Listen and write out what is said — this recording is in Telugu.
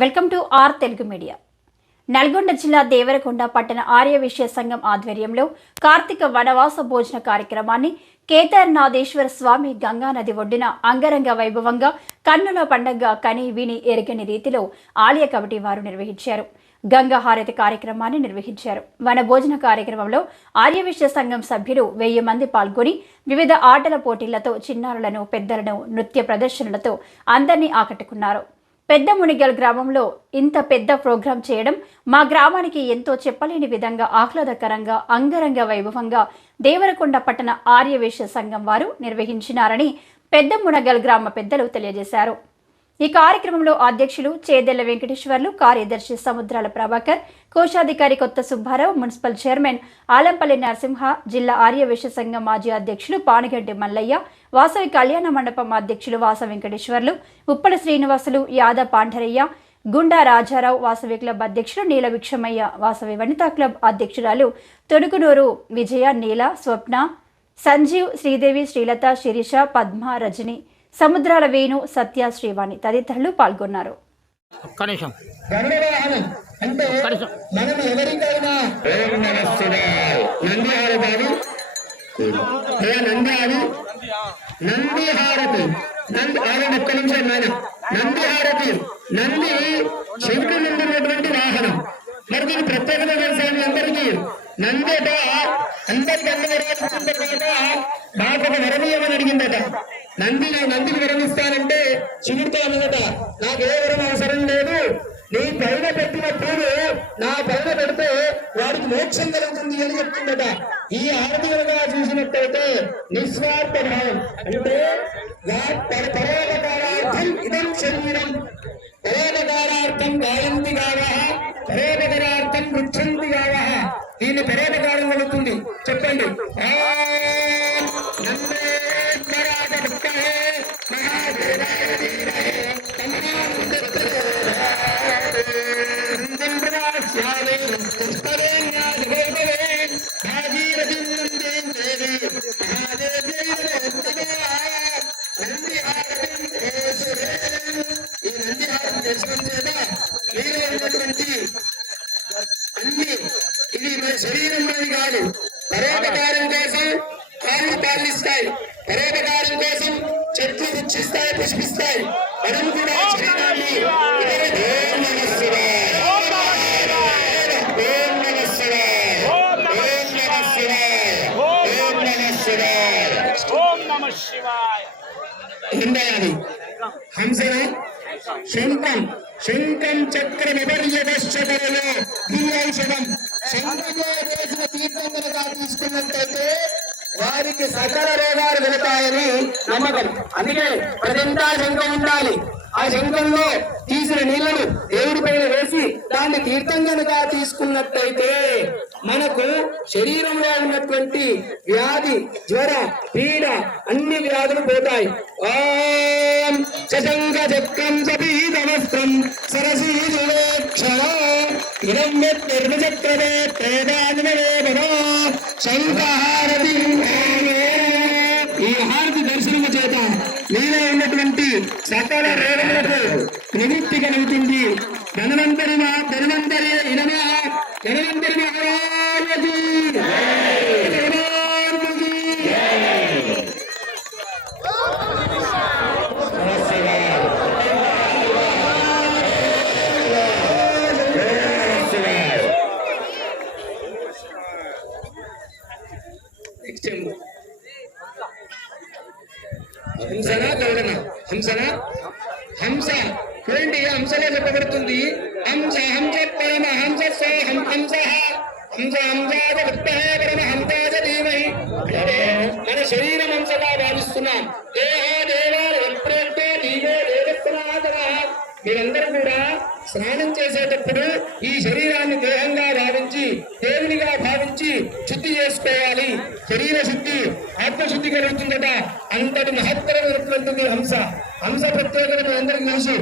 Welcome to our Telugu media. Nalgonda జిల్లా దేవరకొండ పట్టణ ఆర్య విషయ సంఘం ఆధ్వర్యంలో కార్తీక వనవాస భోజన కార్యక్రమాన్ని కేదార్నాథేశ్వర స్వామి గంగానది ఒడ్డున అంగరంగ వైభవంగా కన్నుల పండగగా కని విని ఎరగని రీతిలో ఆలయ కమిటీ వారు నిర్వహించారు. గంగా హారతి కార్యక్రమాన్ని నిర్వహించారు. వన భోజన కార్యక్రమంలో ఆర్య విషయ సంఘం సభ్యులు 1000 మంది పాల్గొని వివిధ ఆటల పోటీలతో చిన్నారులను పెద్దలను నృత్య ప్రదర్శనలతో అందరినీ ఆకట్టుకున్నారు. పెద్ద మునిగల్ గ్రామంలో ఇంత పెద్ద ప్రోగ్రాం చేయడం మా గ్రామానికి ఎంతో చెప్పలేని విధంగా ఆహ్లాదకరంగా అంగరంగ వైభవంగా దేవరకొండ పట్టణ ఆర్యవేశ్య సంఘం వారు నిర్వహించినారని పెద్ద మునగల్ గ్రామ పెద్దలు తెలియజేశారు. ఈ కార్యక్రమంలో అధ్యక్షులు చేదెళ్ల వెంకటేశ్వర్లు, కార్యదర్శి సముద్రాల ప్రభాకర్, కోశాధికారి కొత్త సుబ్బారావు, మున్సిపల్ చైర్మన్ ఆలంపల్లి నరసింహ, జిల్లా ఆర్యవేశ్య సంఘం మాజీ అధ్యక్షులు పానుగంటి మల్లయ్య, వాసవి కళ్యాణ మండపం అధ్యక్షులు వాస వెంకటేశ్వర్లు, ఉప్పల శ్రీనివాసులు, యాద పాంఢరయ్య, గుండా రాజారావు, వాసవి క్లబ్ అధ్యక్షులు నీల విక్షమయ్య, వాసవి వనితా క్లబ్ అధ్యక్షురాలు తొడుగునూరు విజయ, నీల, స్వప్న, సంజీవ్, శ్రీదేవి, శ్రీలత, శిరీష, పద్మ, రజని, సముద్రాల వేణు, సత్య, శ్రీవాణి తదితరులు పాల్గొన్నారు. నంది శంకులు ఉన్నటువంటి వాహనం. మరి దీని ప్రత్యేకత తెలుసా మీ అందరికీ? నంది అందరికి మాకు ఒక వరమీయమని అడిగిందట. నందిని విరమిస్తానంటే శివుడితో అన్నదట, నాకు ఏ వరం అవసరం లేదు, నీ పైన పెట్టిన పూలు నా పైన పెడితే వాడికి మోక్షం కలుగుతుంది అని చెప్తుందట. ఈ ఆరతిగా చూసినట్టయితే నిస్వార్థ భావం అంటే పరోపకారార్థం ఇదం శరీరం, పరోపకారార్థం గాయంతి గావ, పరోపకారార్థం వృక్షంతి గావ. దీన్ని పరోపకారం కలుగుతుంది. చెప్పండి. ఇది మన శరీరం అనేది కాదు. పరోపకారం కోసం కాళ్ళు పాలిస్తాయి, పరోపకారం కోసం చెట్లు వృక్షిస్తాయి, పుష్పిస్తాయి. మనం కూడా శరీరాన్ని హంసను శంఖం చక్ర విపర్యదశ్చకరలో దివ్యౌషధం. శంఖంలో వేసిన తీర్థం కనుక తీసుకున్నట్టయితే వారికి సకల రోగాలు వెళతాయని నమ్మకం. అందుకే ప్రతింతా శంఖం ఉండాలి. ఆ శంఖంలో తీసిన నీళ్లను దేవుడి పైన వేసి దాన్ని తీర్థం కనుక తీసుకున్నట్టయితే మనకు శరీరంలో ఉన్నటువంటి వ్యాధి, జ్వర, పీడ అన్ని వ్యాధులు పోతాయి. ఓం శశంఖ చక్రం చపీతమస్త్రం సరసీజువేక్షణ ఇదం నిర్మచక్రమే పేదాన్మేవనో శంఖహారతి. ఈ హారతి దర్శనము చేత నీలో ఉన్నటువంటి సకల రోగములకు నివృత్తి కలుగుతుంది. ధనవంతరి ఇనమా ధనవంతరి హంసనా గౌడన హంసనా హంస చూడండి, హంసలో చెప్పబడుతుంది. హంస హంస పరమ హంస సోహం హంస హంస హంసాద విత్తహ పరమ హంసాద ధీమహి. మన శరీరం హంసగా భావిస్తున్నాం. దేహో దేవాలయప్రేత్తే దీవో దేవస్నాదనః. మీరందరూ కూడా స్నానం చేసేటప్పుడు ఈ శరీరాన్ని దేహంగా భావించి దేవునిగా భావించి శుద్ధి చేసుకోవాలి. శరీర శుద్ధి, ఆత్మశుద్ధి కలుగుతుందట. అంతటి మహత్తరమైనటువంటిది హంస. హంస ప్రత్యేకత అందరికీ తెలుసు.